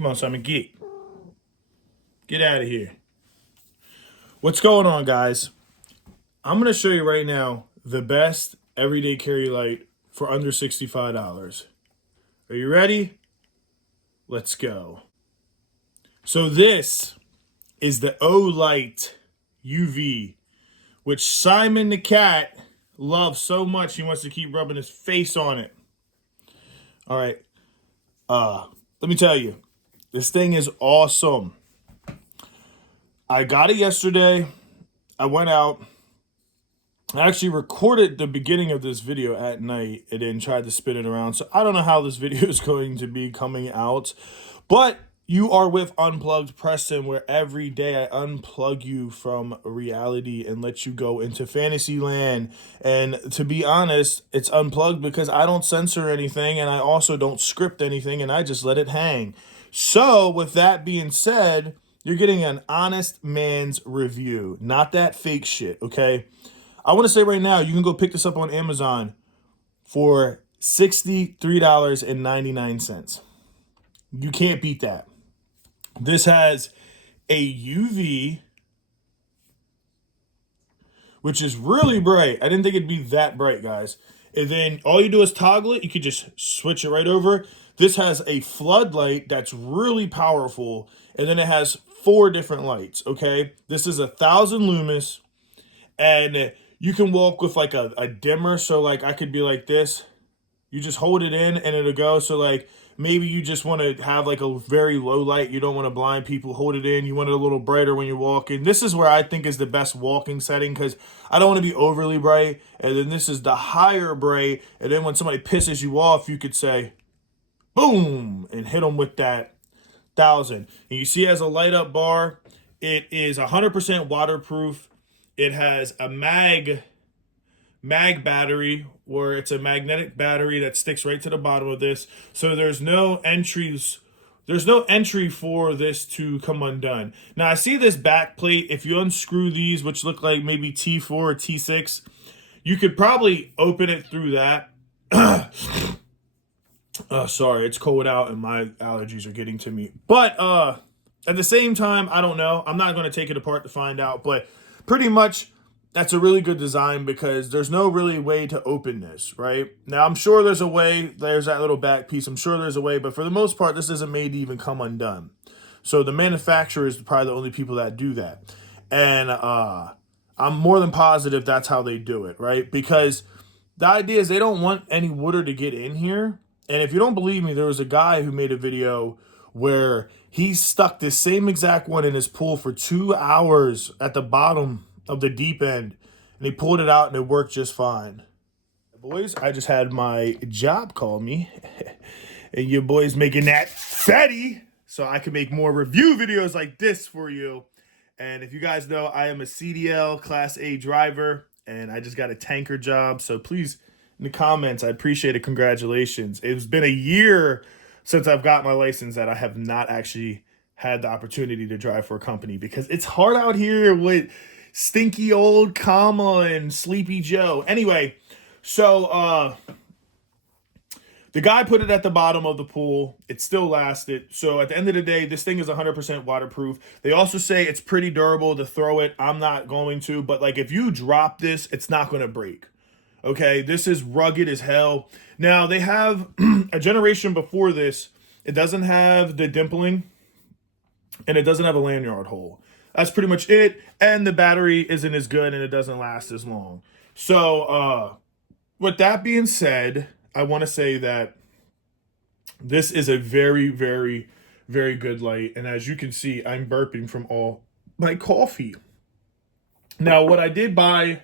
Come on, Simon, get out of here. What's going on, guys? I'm going to show you right now the best everyday carry light for under $65. Are you ready? Let's go. So this is the OLIGHT UV, which Simon the cat loves so much he wants to keep rubbing his face on it. All right. Let me tell you, this thing is awesome. I got it yesterday. I went out. I actually recorded the beginning of this video at night and then tried to spin it around. So I don't know how this video is going to be coming out, but you are with Unplugged Preston, where every day I unplug you from reality and let you go into fantasy land. And to be honest, it's unplugged because I don't censor anything and I also don't script anything and I just let it hang. So with that being said, you're getting an honest man's review, not that fake shit, okay? I want to say right now, you can go pick this up on Amazon for $63.99. You can't beat that. This has a UV, which is really bright. I didn't think it'd be that bright, guys. And then all you do is toggle it. You could just switch it right over. This has a floodlight that's really powerful. And then it has 4 different lights, okay? This is 1,000 lumens. And you can walk with like a dimmer. So like I could be like this. You just hold it in and it'll go. So like maybe you just want to have like a very low light. You don't want to blind people. Hold it in. You want it a little brighter when you're walking. This is where I think is the best walking setting because I don't want to be overly bright. And then this is the higher bright. And then when somebody pisses you off, you could say, boom, and hit them with that 1,000. And you see it has a light up bar. It is 100% waterproof. It has a mag battery, where it's a magnetic battery that sticks right to the bottom of this. So there's no entries. There's no entry for this to come undone. Now I see this back plate. If you unscrew these, which look like maybe T4 or T6, you could probably open it through that. Sorry, it's cold out and my allergies are getting to me. But at the same time, I don't know. I'm not going to take it apart to find out, but pretty much that's a really good design because there's no really way to open this, right? Now, I'm sure there's a way. There's that little back piece. I'm sure there's a way, but for the most part, this isn't made to even come undone. So the manufacturer is probably the only people that do that. And I'm more than positive that's how they do it, right? Because the idea is they don't want any water to get in here. And if you don't believe me, there was a guy who made a video where he stuck this same exact one in his pool for 2 hours at the bottom of the deep end, and he pulled it out and it worked just fine. Boys, I just had my job call me, and your boy's making that fatty so I can make more review videos like this for you. And if you guys know, I am a CDL Class A driver, and I just got a tanker job, so please, in the comments, I appreciate it. Congratulations. It's been a year since I've got my license that I have not actually had the opportunity to drive for a company because it's hard out here with stinky old comma and sleepy Joe. Anyway, so the guy put it at the bottom of the pool. It still lasted. So at the end of the day, this thing is 100% waterproof. They also say it's pretty durable to throw it. I'm not going to, but like if you drop this, it's not going to break. Okay, this is rugged as hell. Now, they have a generation before this. It doesn't have the dimpling, and it doesn't have a lanyard hole. That's pretty much it, and the battery isn't as good, and it doesn't last as long. So, with that being said, I want to say that this is a very, very, very good light, and as you can see, I'm burping from all my coffee. Now, what I did buy...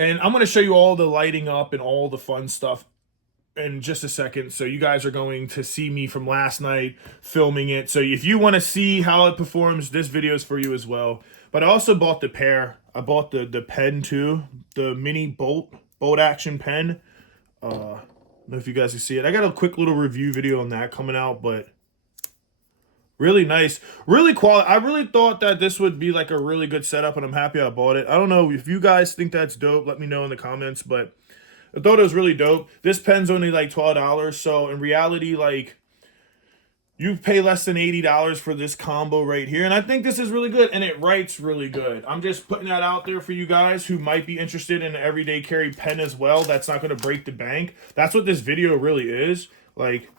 And I'm going to show you all the lighting up and all the fun stuff in just a second. So you guys are going to see me from last night filming it. So if you want to see how it performs, this video is for you as well. But I also bought the pair. I bought the pen too. The mini bolt action pen. I don't know if you guys can see it. I got a quick little review video on that coming out, but really nice, really quality. I really thought that this would be like a really good setup, and I'm happy I bought it. I don't know if you guys think that's dope. Let me know in the comments, but I thought it was really dope. This pen's only like $12, so in reality, like You pay less than $80 for this combo right here. And I think this is really good. And it writes really good. I'm just putting that out there for you guys who might be interested in an everyday carry pen as well. That's not going to break the bank. That's what this video really is. Like,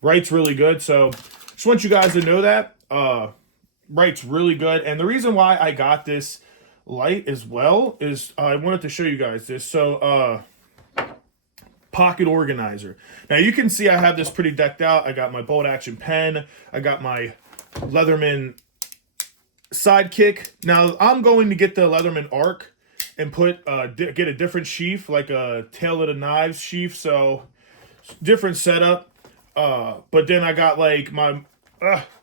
writes really good. So just want you guys to know that. Writes really good. And the reason why I got this light as well is I wanted to show you guys this. So, pocket organizer. Now you can see I have this pretty decked out. I got my bolt action pen. I got my Leatherman Sidekick. Now I'm going to get the Leatherman Arc and put get a different sheath, like a tail of the knives sheath. So different setup. But then I got like my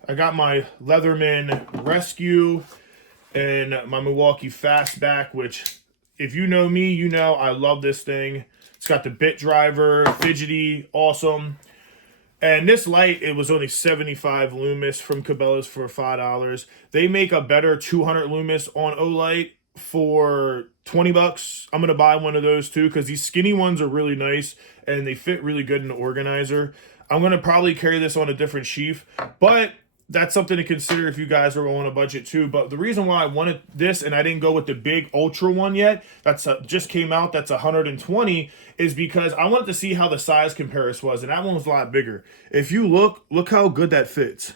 Leatherman Rescue and my Milwaukee Fastback, which if you know me, you know I love this thing. It's got the bit driver, fidgety, awesome. And this light, it was only 75 Loomis from Cabela's for $5. They make a better 200 Loomis on OLIGHT for 20 bucks. I'm going to buy one of those too because these skinny ones are really nice and they fit really good in the organizer. I'm going to probably carry this on a different sheath, but that's something to consider if you guys are on a budget too. But the reason why I wanted this and I didn't go with the big ultra one yet, that's just came out, that's 120, is because I wanted to see how the size comparison was, and that one was a lot bigger. If you look how good that fits,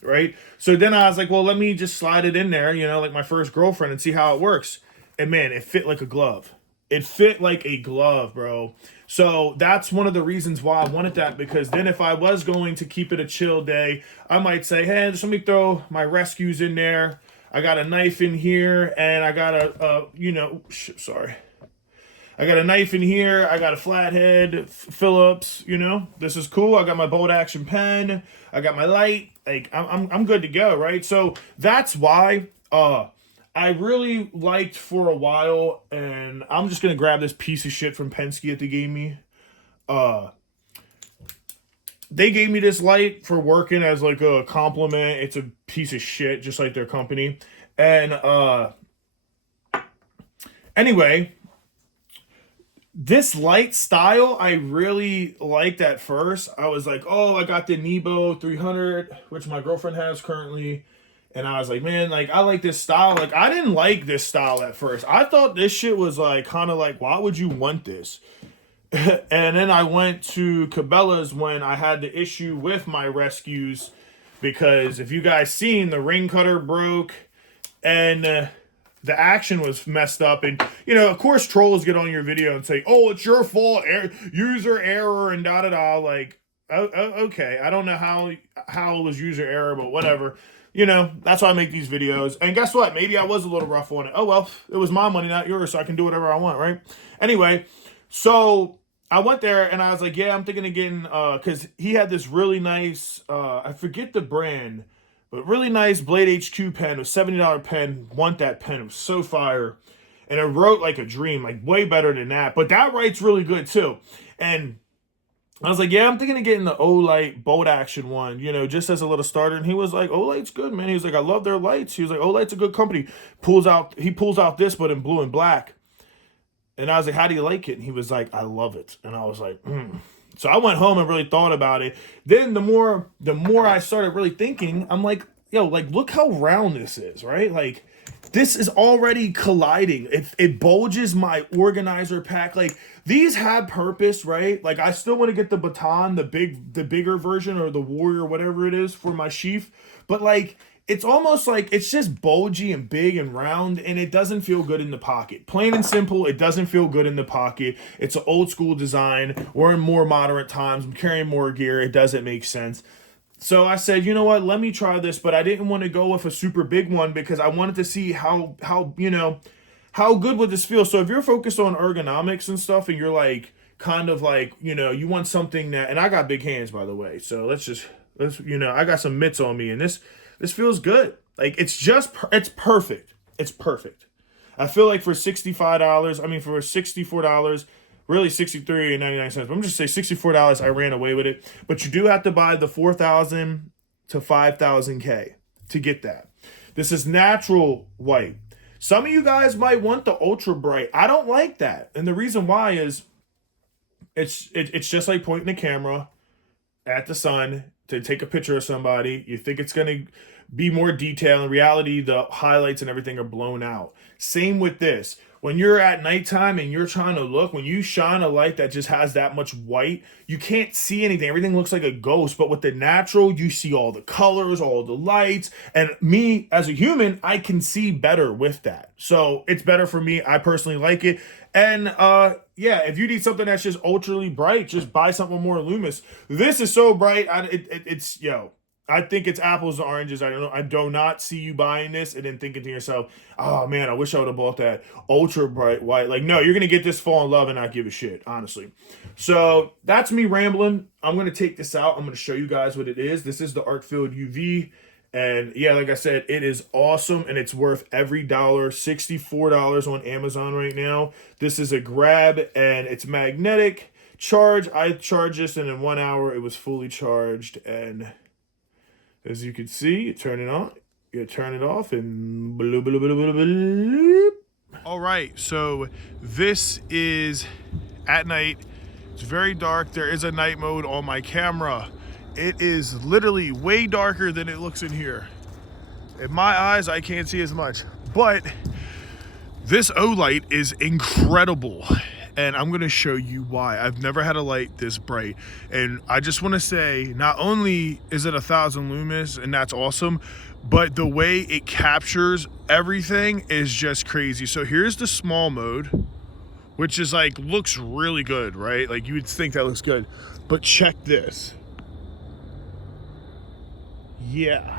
right? So then I was like, well, let me just slide it in there, you know, like my first girlfriend, and see how it works. And man, it fit like a glove. It fit like a glove, bro. So that's one of the reasons why I wanted that, because then if I was going to keep it a chill day, I might say, hey, just let me throw my rescues in there. I got a knife in here, and I got a I got a knife in here. I got a flathead, Phillips, you know. This is cool. I got my bolt action pen. I got my light. Like, I'm good to go, right? So that's why I really liked for a while, and I'm just going to grab this piece of shit from Penske that they gave me. They gave me this light for working as like a compliment. It's a piece of shit, just like their company. And anyway, this light style, I really liked at first. I was like, oh, I got the Nebo 300, which my girlfriend has currently. And I was like, man, like, I like this style. Like, I didn't like this style at first. I thought this shit was, like, kind of like, why would you want this? And then I went to Cabela's when I had the issue with my rescues. Because if you guys seen, the ring cutter broke. And the action was messed up. And, you know, of course, trolls get on your video and say, oh, it's your fault. User error and da-da-da. Like, okay. I don't know how it was user error, but whatever. You know, that's why I make these videos. And guess what? Maybe I was a little rough on it. Oh, well, it was my money, not yours, so I can do whatever I want, right? Anyway, so I went there, and I was like, yeah, I'm thinking of getting, because he had this really nice, I forget the brand, but really nice Blade HQ pen, a $70 pen. Want that pen. It was so fire. And it wrote like a dream, like way better than that. But that writes really good, too. And I was like, yeah, I'm thinking of getting the OLIGHT bolt action one, you know, just as a little starter. And he was like, OLIGHT's good, man. He was like, I love their lights. He was like, OLIGHT's a good company. He pulls out this, but in blue and black. And I was like, how do you like it? And he was like, I love it. And I was like, So I went home and really thought about it. Then the more I started really thinking, I'm like, yo, like, look how round this is, right? Like, this is already colliding. It bulges my organizer pack. Like, these have purpose, right? Like, I still want to get the baton, the bigger version, or the warrior, whatever it is, for my sheath. But like, it's almost like it's just bulgy and big and round, and it doesn't feel good in the pocket. Plain and simple, it doesn't feel good in the pocket. It's an old school design. We're in more modern times. I'm carrying more gear. It doesn't make sense. So I said, you know what, let me try this, but I didn't want to go with a super big one because I wanted to see how good would this feel. So if you're focused on ergonomics and stuff and you're like, kind of like, you know, you want something that, and I got big hands, by the way. So let's I got some mitts on me, and this feels good. Like, it's perfect. It's perfect. I feel like for $64, really $63.99, but I'm just say $64, I ran away with it. But you do have to buy the 4,000 to 5,000 K to get that. This is natural white. Some of you guys might want the ultra bright. I don't like that. And the reason why is it's just like pointing the camera at the sun to take a picture of somebody. You think it's going to be more detail. In reality, the highlights and everything are blown out. Same with this. When you're at nighttime and you're trying to look, when you shine a light that just has that much white, you can't see anything. Everything looks like a ghost. But with the natural, you see all the colors, all the lights. And me, as a human, I can see better with that. So it's better for me. I personally like it. And yeah, if you need something that's just ultra bright, just buy something more Loomis. This is so bright. It's yo. I think it's apples and oranges. I don't know. I do not see you buying this and then thinking to yourself, "Oh man, I wish I would have bought that ultra bright white." Like, no, you're gonna get this, fall in love, and not give a shit, honestly. So that's me rambling. I'm gonna take this out. I'm gonna show you guys what it is. This is the Arkfeld UV, and yeah, like I said, it is awesome and it's worth every dollar. $64 on Amazon right now. This is a grab and it's magnetic charge. I charged this and in 1 hour it was fully charged, and as you can see, you turn it on, you turn it off, and bloop, bloop, bloop, bloop. All right, so this is at night. It's very dark. There is a night mode on my camera. It is literally way darker than it looks in here. In my eyes, I can't see as much, but this OLIGHT is incredible. And I'm gonna show you why. I've never had a light this bright. And I just wanna say, not only is it 1,000 lumens, and that's awesome, but the way it captures everything is just crazy. So here's the small mode, which is like, looks really good, right? Like you would think that looks good, but check this. Yeah,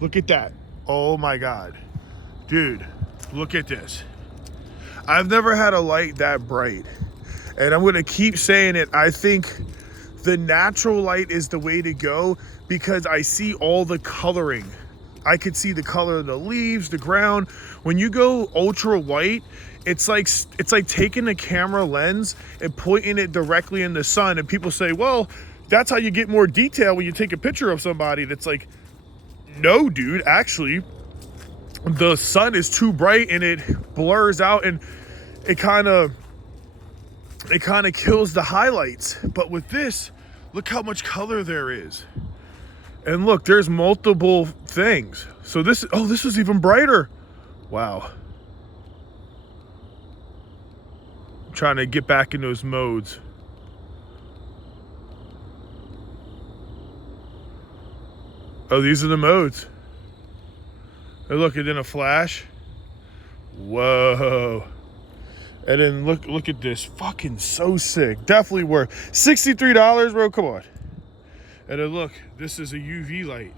look at that. Oh my God, dude, look at this. I've never had a light that bright, and I'm gonna keep saying it. I think the natural light is the way to go because I see all the coloring. I could see the color of the leaves, the ground. When you go ultra white, it's like taking a camera lens and pointing it directly in the sun, and people say, well, that's how you get more detail when you take a picture of somebody. That's like, no, dude, actually, the sun is too bright and it blurs out and it kind of kills the highlights. But with this, look how much color there is. And look, there's multiple things. So this is even brighter. Wow. I'm trying to get back in those modes. Oh, these are the modes. And look, and then a flash. Whoa. And then look at this. Fucking so sick. Definitely worth $63, bro. Come on. And then look, this is a UV light.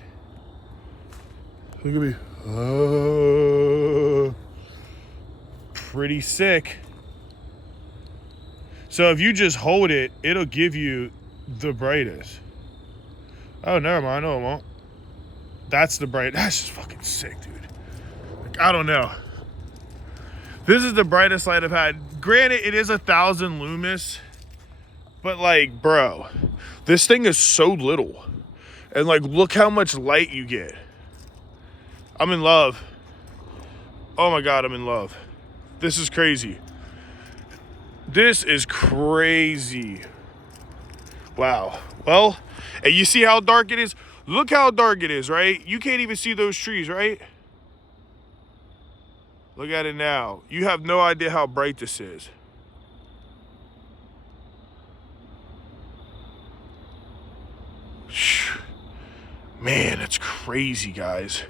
Look at me. Oh. Pretty sick. So if you just hold it, it'll give you the brightest. Oh, never mind. No, it won't. That's the bright. That's just fucking sick, dude. Like, I don't know. This is the brightest light I've had. Granted, it is 1,000 lumens, but like, bro, this thing is so little. And like, look how much light you get. I'm in love. Oh my God, I'm in love. This is crazy. This is crazy. Wow. Well, and you see how dark it is? Look how dark it is, right? You can't even see those trees, right? Look at it now. You have no idea how bright this is. Man, that's crazy, guys.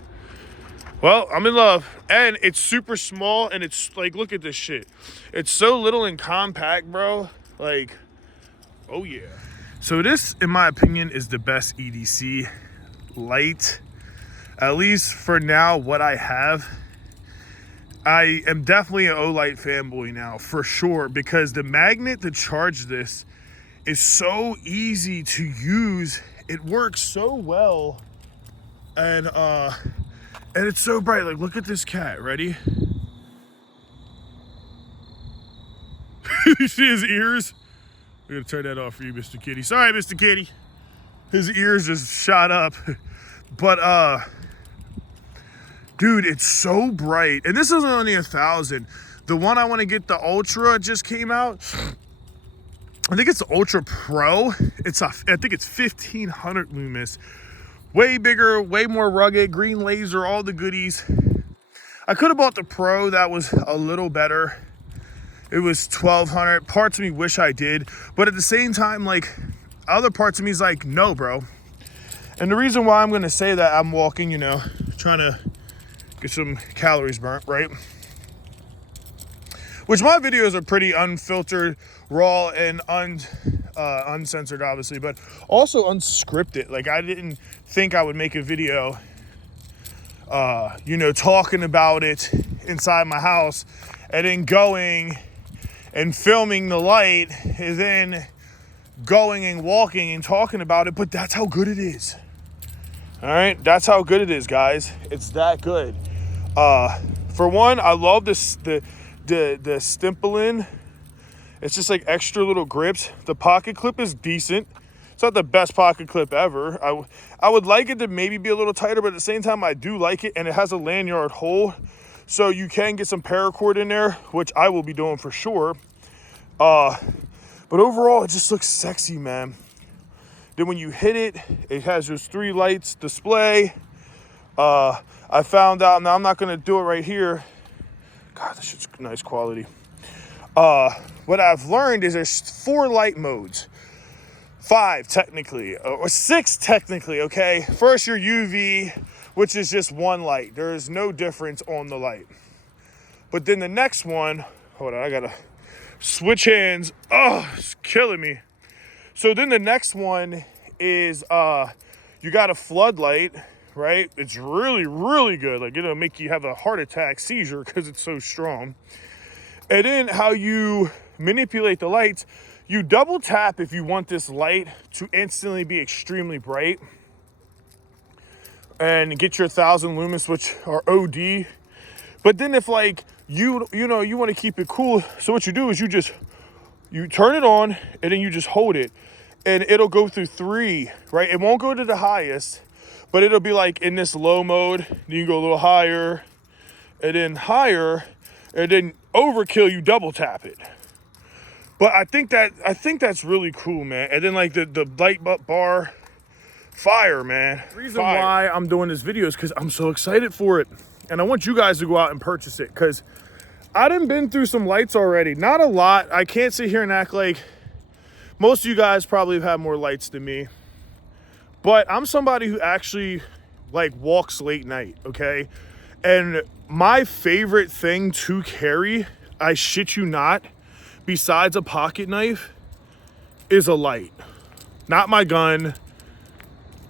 Well, I'm in love. And it's super small, and it's like, look at this shit. It's so little and compact, bro. Like, oh yeah. So this, in my opinion, is the best EDC light. At least for now, what I have. I am definitely an OLIGHT fanboy now, for sure, because the magnet to charge this is so easy to use. It works so well, and it's so bright. Like, look at this cat. Ready? You see his ears? I'm gonna turn that off for you, Mr. Kitty. Sorry, Mr. Kitty. His ears just shot up. But dude, it's so bright. And this is only 1,000. The one I want to get, the Ultra, just came out. I think it's the Ultra Pro. I think it's 1500 lumens. Way bigger, way more rugged, green laser, all the goodies. I could have bought the Pro. That was a little better. It was 1200. Parts of me wish I did, but at the same time, like, other parts of me is like, no, bro. And the reason why I'm gonna say that, I'm walking, you know, trying to get some calories burnt, right? Which my videos are pretty unfiltered, raw, and uncensored, obviously, but also unscripted. Like, I didn't think I would make a video, you know, talking about it inside my house, and then going and filming the light, and then going and walking and talking about it. But that's how good it is. All right, that's how good it is, guys. It's that good. For one, I love this the Stimpelin. It's just like extra little grips. The pocket clip is decent. It's not the best pocket clip ever. I would like it to maybe be a little tighter, but at the same time, I do like it, and it has a lanyard hole, so you can get some paracord in there, which I will be doing for sure. But overall, it just looks sexy, man. Then when you hit it, it has those 3 lights display. I found out, now I'm not gonna do it right here. God, this shit's nice quality. What I've learned is there's 4 light modes. 5 technically, or 6 technically, okay? First, your UV, which is just 1 light. There is no difference on the light. But then the next one, hold on, I gotta switch hands. Oh, it's killing me. So then the next one is, you got a floodlight, right? It's really, really good. Like, it'll make you have a heart attack, seizure, because it's so strong. And then how you manipulate the lights, you double tap if you want this light to instantly be extremely bright and get your 1000 lumens, which are OD. But then if, like, you know, you want to keep it cool, so what you do is you turn it on, and then you just hold it, and it'll go through 3, right? It won't go to the highest, but it'll be like in this low mode. Then you go a little higher, and then higher, and then overkill, you double tap it. But I think that's really cool, man. And then, like, the light bar, fire, man. The reason why I'm doing this video is because I'm so excited for it, and I want you guys to go out and purchase it, because I done been through some lights already. Not a lot. I can't sit here and act like most of you guys probably have had more lights than me, but I'm somebody who actually, like, walks late night, okay? And my favorite thing to carry, I shit you not, besides a pocket knife, is a light. Not my gun,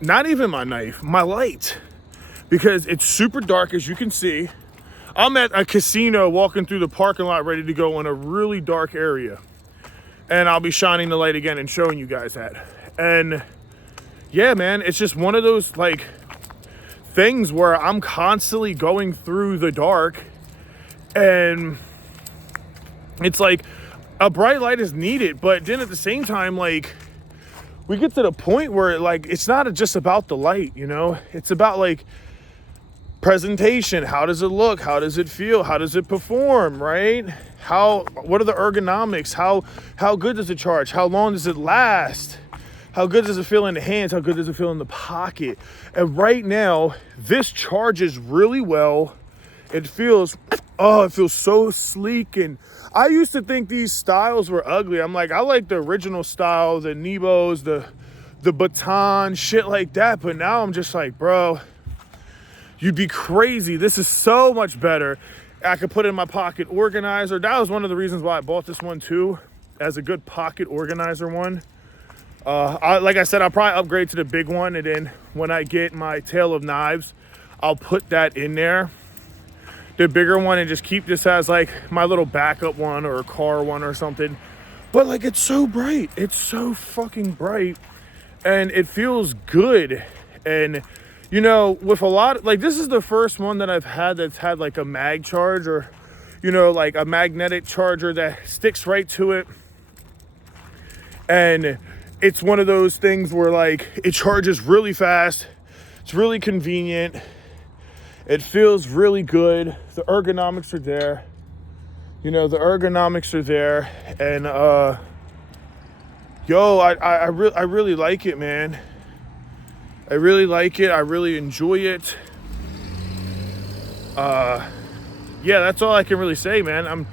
not even my knife, my light. Because it's super dark, as you can see. I'm at a casino walking through the parking lot ready to go in a really dark area. And I'll be shining the light again and showing you guys that. And yeah, man, it's just one of those, like, things where I'm constantly going through the dark, and it's like a bright light is needed, but then at the same time, like, we get to the point where, like, it's not just about the light, you know? It's about, like, presentation. How does it look? How does it feel? How does it perform, right? What are the ergonomics? How good does it charge? How long does it last? How good does it feel in the hands? How good does it feel in the pocket? And right now, this charges really well. It feels so sleek. And I used to think these styles were ugly. I'm like, I like the original style, the Nebos, the baton, shit like that. But now I'm just like, bro, you'd be crazy. This is so much better. I could put it in my pocket organizer. That was one of the reasons why I bought this one too, as a good pocket organizer one. Like I said, I'll probably upgrade to the big one, and then when I get my tail of knives, I'll put that in there, the bigger one, and just keep this as, like, my little backup one or a car one or something. But, like, it's so bright. It's so fucking bright, and it feels good. And, you know, with a lot, like, this is the first one that I've had that's had, like, a mag charge, or, you know, like a magnetic charger that sticks right to it. And it's one of those things where, like, it charges really fast. It's really convenient. It feels really good. The ergonomics are there. You know, the ergonomics are there. And Yo, I really like it, man. I really like it. I really enjoy it. Yeah, that's all I can really say, man.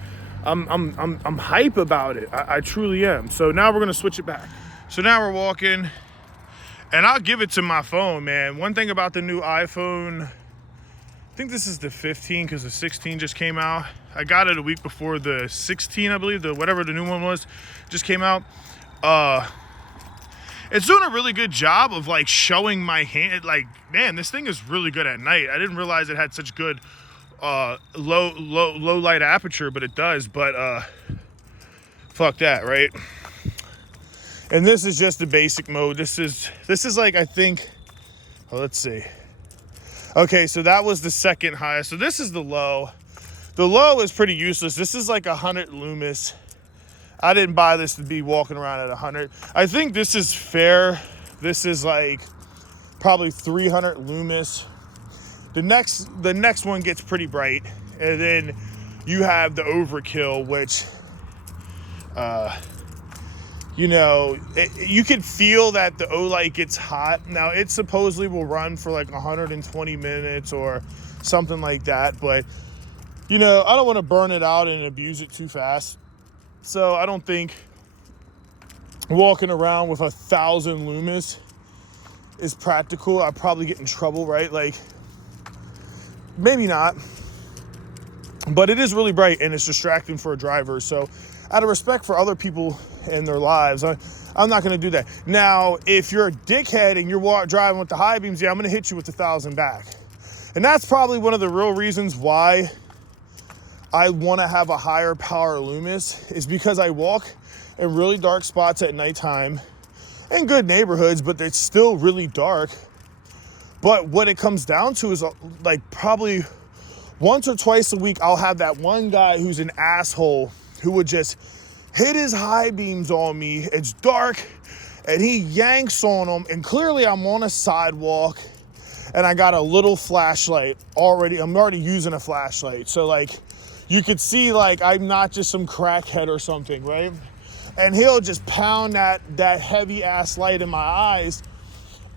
I'm hype about it. I truly am. So now we're gonna switch it back. So now we're walking, and I'll give it to my phone, man. One thing about the new iPhone, I think this is the 15 because the 16 just came out. I got it a week before the 16, I believe, the whatever the new one was, just came out. It's doing a really good job of like showing my hand. Like, man, this thing is really good at night. I didn't realize it had such good low light aperture, but it does. But fuck that, right? And this is just the basic mode. This is like, I think, oh, let's see. Okay, so that was the second highest. So this is the low. The low is pretty useless. This is like 100 loomis. I didn't buy this to be walking around at 100. I think this is fair. This is like probably 300 loomis. The next one gets pretty bright, and then you have the overkill, which you know, you can feel that the OLIGHT gets hot. Now, it supposedly will run for like 120 minutes or something like that, but you know, I don't want to burn it out and abuse it too fast. So I don't think walking around with 1,000 loomis is practical. I'd probably get in trouble, right? Like, maybe not. But it is really bright and it's distracting for a driver. So out of respect for other people and their lives, I'm not going to do that. Now, if you're a dickhead and you're driving with the high beams, yeah, I'm going to hit you with 1,000 back. And that's probably one of the real reasons why I want to have a higher power loomis, is because I walk in really dark spots at nighttime in good neighborhoods, but it's still really dark. But what it comes down to is like probably once or twice a week, I'll have that one guy who's an asshole who would just hit his high beams on me. It's dark and he yanks on them, and clearly I'm on a sidewalk and I got a little flashlight already. I'm already using a flashlight. So like, you could see like I'm not just some crackhead or something, right? And he'll just pound that heavy ass light in my eyes.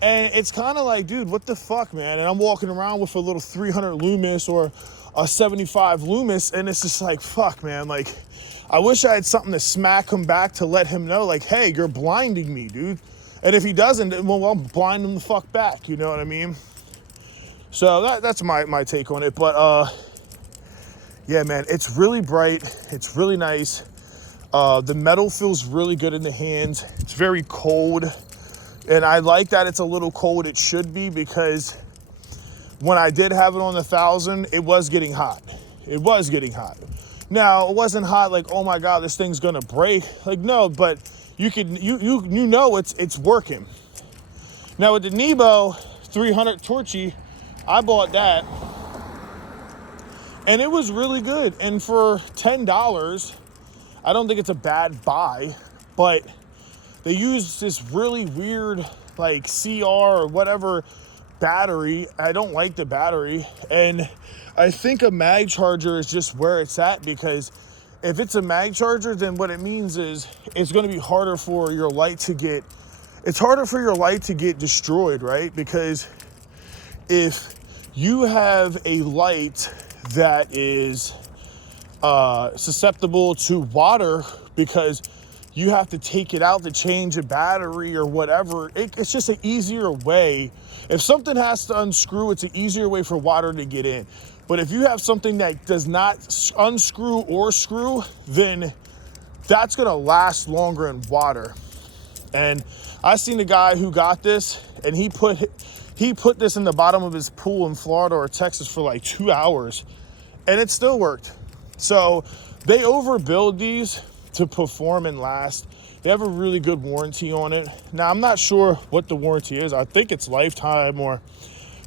And it's kind of like, dude, what the fuck, man? And I'm walking around with a little 300 loomis or a 75 loomis, and it's just like, fuck, man. Like, I wish I had something to smack him back to let him know, like, hey, you're blinding me, dude. And if he doesn't, well, I'll blind him the fuck back, you know what I mean? So that's my take on it. But yeah, man, it's really bright. It's really nice. The metal feels really good in the hands. It's very cold. And I like that it's a little cold. It should be, because when I did have it on the 1,000, it was getting hot. It was getting hot. Now, it wasn't hot like, oh my God, this thing's gonna break. Like, no, but you know it's working. Now with the Nebo 300 Torchy, I bought that, and it was really good. And for $10, I don't think it's a bad buy, but they use this really weird like CR or whatever battery. I don't like the battery, and I think a mag charger is just where it's at, because if it's a mag charger, then what it means is it's going to be harder for your light to get, destroyed, right? Because if you have a light that is susceptible to water, because you have to take it out to change a battery or whatever, it's just an easier way. If something has to unscrew, it's an easier way for water to get in. But if you have something that does not unscrew or screw, then that's gonna last longer in water. And I seen a guy who got this, and he put this in the bottom of his pool in Florida or Texas for like 2 hours, and it still worked. So they overbuild these to perform and last. They have a really good warranty on it. Now, I'm not sure what the warranty is. I think it's lifetime or a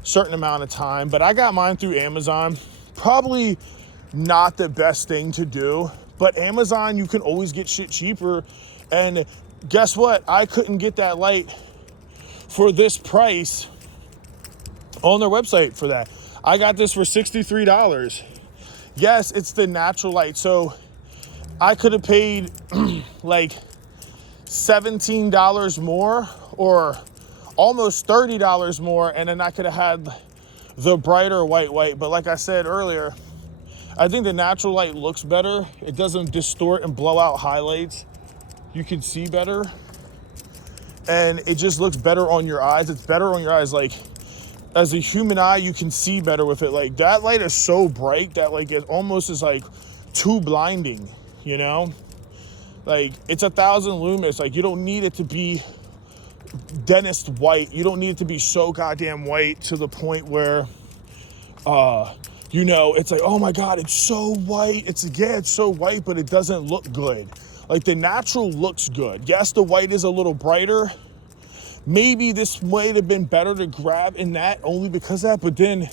certain amount of time, but I got mine through Amazon. Probably not the best thing to do, but Amazon, you can always get shit cheaper. And guess what? I couldn't get that light for this price on their website for that. I got this for $63. Yes, it's the natural light. So I could have paid like $17 more or almost $30 more, and then I could have had the brighter white. But like I said earlier, I think the natural light looks better. It doesn't distort and blow out highlights. You can see better, and it just looks better on your eyes. It's better on your eyes. Like, as a human eye, you can see better with it. Like, that light is so bright that, like, it almost is like too blinding, you know? Like, it's 1,000 lumens. Like, you don't need it to be dentist white. You don't need it to be so goddamn white to the point where, you know, it's like, oh my God, it's so white. It's so white, but it doesn't look good. Like, the natural looks good. Yes, the white is a little brighter. Maybe this might have been better to grab in that only because of that, but then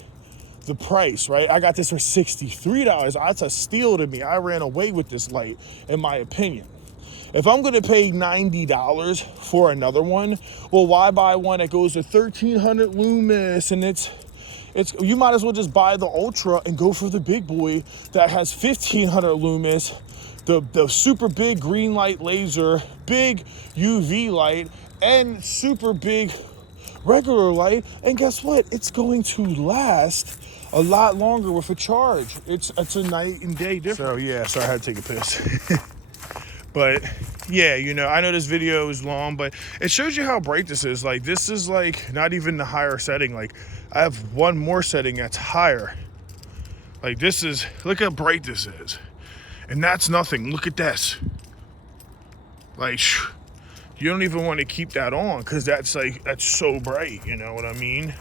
the price, right? I got this for $63. That's a steal to me. I ran away with this light, in my opinion. If I'm gonna pay $90 for another one, well, why buy one that goes to 1,300 lumens and it's you might as well just buy the Ultra and go for the big boy that has 1,500 lumens, the super big green light laser, big UV light, and super big regular light. And guess what? It's going to last a lot longer with a charge. It's a night and day difference. So yeah, sorry, I had to take a piss. But yeah, you know, I know this video is long, but it shows you how bright this is. Like, this is like not even the higher setting. Like, I have one more setting that's higher. Like, this is, look how bright this is. And that's nothing. Look at this. Like, you don't even want to keep that on because that's so bright. You know what I mean?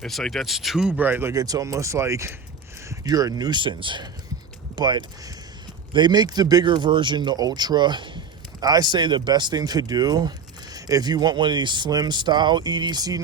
It's like, that's too bright. Like, it's almost like you're a nuisance. But they make the bigger version, the Ultra. I say the best thing to do if you want one of these slim style EDC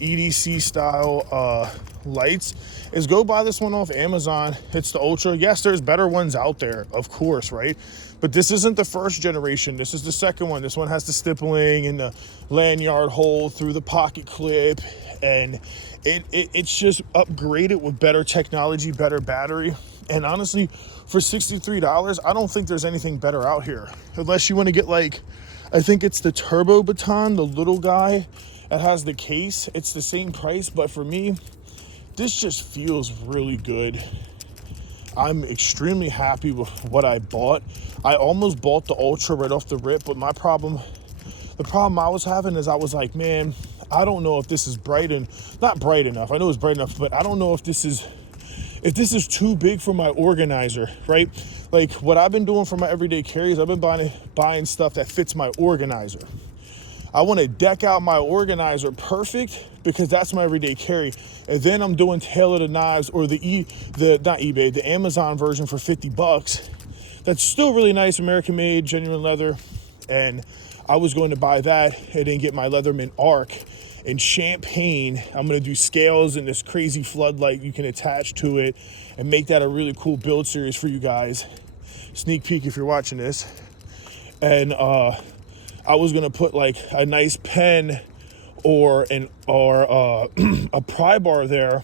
EDC style lights is go buy this one off Amazon. It's the Ultra. Yes, there's better ones out there, of course, right? But this isn't the first generation. This is the second one. This one has the stippling and the lanyard hole through the pocket clip, and it's just upgraded with better technology, better battery. And honestly, for $63, I don't think there's anything better out here. Unless you want to get, like, I think it's the Turbo Baton, the little guy that has the case. It's the same price, but for me, this just feels really good. I'm extremely happy with what I bought. I almost bought the Ultra right off the rip, but the problem I was having is I was like, man, I don't know if this is not bright enough. I know it's bright enough, but I don't know if this is too big for my organizer, right? Like, what I've been doing for my everyday carries, I've been buying stuff that fits my organizer. I want to deck out my organizer perfect because that's my everyday carry. And then I'm doing Tailor the Knives or the Amazon version for $50. That's still really nice, American made, genuine leather. And I was going to buy that and then get my Leatherman Arc in champagne. I'm gonna do scales and this crazy floodlight you can attach to it and make that a really cool build series for you guys. Sneak peek if you're watching this. And I was gonna put like a nice pen or a pry bar there,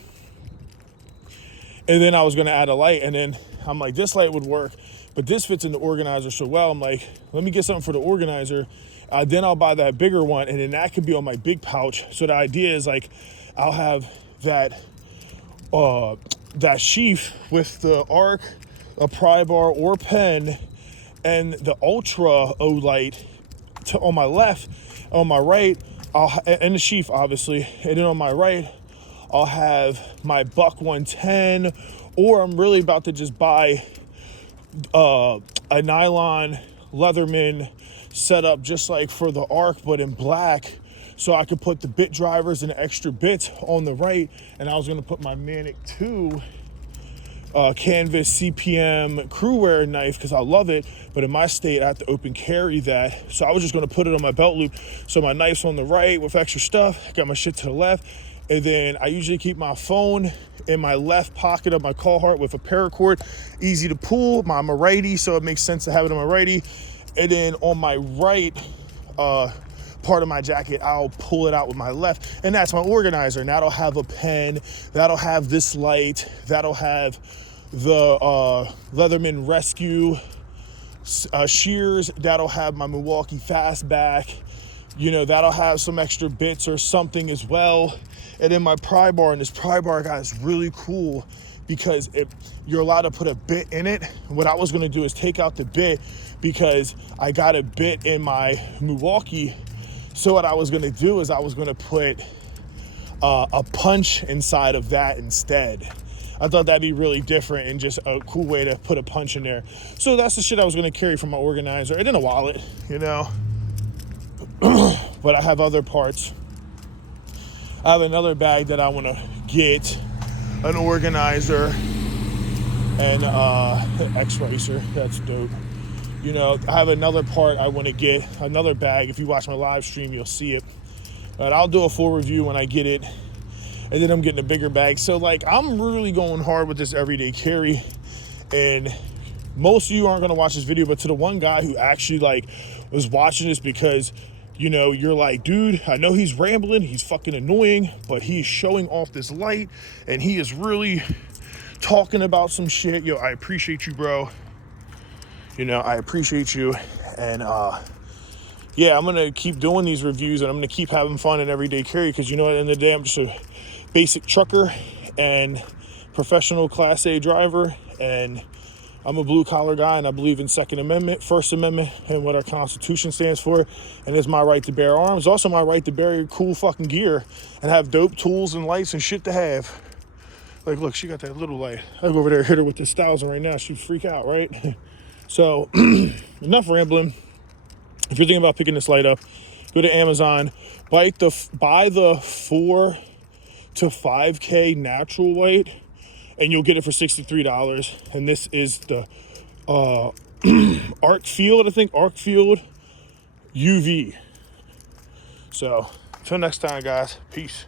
and then I was gonna add a light, and then I'm like, this light would work, but this fits in the organizer so well. I'm like, let me get something for the organizer. Then I'll buy that bigger one, and then that could be on my big pouch. So the idea is, like, I'll have that sheath with the Arc, a pry bar or pen, and the Ultra OLIGHT on my left. On my right, and the sheath, obviously. And then on my right, I'll have my Buck 110, or I'm really about to just buy a nylon Leatherman setup just like for the Arc, but in black, so I could put the bit drivers and the extra bits on the right. And I was going to put my Manic 2 canvas CPM crew wear knife because I love it, but in my state I have to open carry that, so I was just going to put it on my belt loop, so my knife's on the right with extra stuff, got my shit to the left. And then I usually keep my phone in my left pocket of my Carhartt with a paracord, easy to pull. I'm a righty, so it makes sense to have it on my righty. And then on my right part of my jacket, I'll pull it out with my left, and that's my organizer. And that'll have a pen, that'll have this light, that'll have the Leatherman Rescue shears that'll have my Milwaukee Fastback. You know, that'll have some extra bits or something as well. And then my pry bar, and this pry bar guy is really cool because you're allowed to put a bit in it. What I was gonna do is take out the bit because I got a bit in my Milwaukee. So what I was gonna do is I was gonna put a punch inside of that instead. I thought that'd be really different and just a cool way to put a punch in there. So that's the shit I was gonna carry from my organizer and in a wallet, you know. But I have other parts. I have another bag that I wanna get, an organizer and X-Racer, that's dope. You know, I have another part I wanna get, another bag. If you watch my live stream, you'll see it. But I'll do a full review when I get it. And then I'm getting a bigger bag. So like, I'm really going hard with this everyday carry. And most of you aren't gonna watch this video, but to the one guy who actually like was watching this because, you know, you're like, dude, I know he's rambling, he's fucking annoying, but he's showing off this light and he is really talking about some shit. Yo, I appreciate you, bro. You know, I appreciate you. And yeah, I'm gonna keep doing these reviews and I'm gonna keep having fun in everyday carry because, you know, at the end of the day, I'm just a basic trucker and professional Class A driver, and I'm a blue collar guy, and I believe in Second Amendment, First Amendment, and what our Constitution stands for. And it's my right to bear arms. Also my right to bear cool fucking gear and have dope tools and lights and shit to have. Like, look, she got that little light. I go over there and hit her with this 1,000 right now. She'd freak out, right? So enough rambling. If you're thinking about picking this light up, go to Amazon, buy the 4 to 5K natural light, and you'll get it for $63. And this is the Arkfeld, I think, Arkfeld UV. So until next time, guys, peace.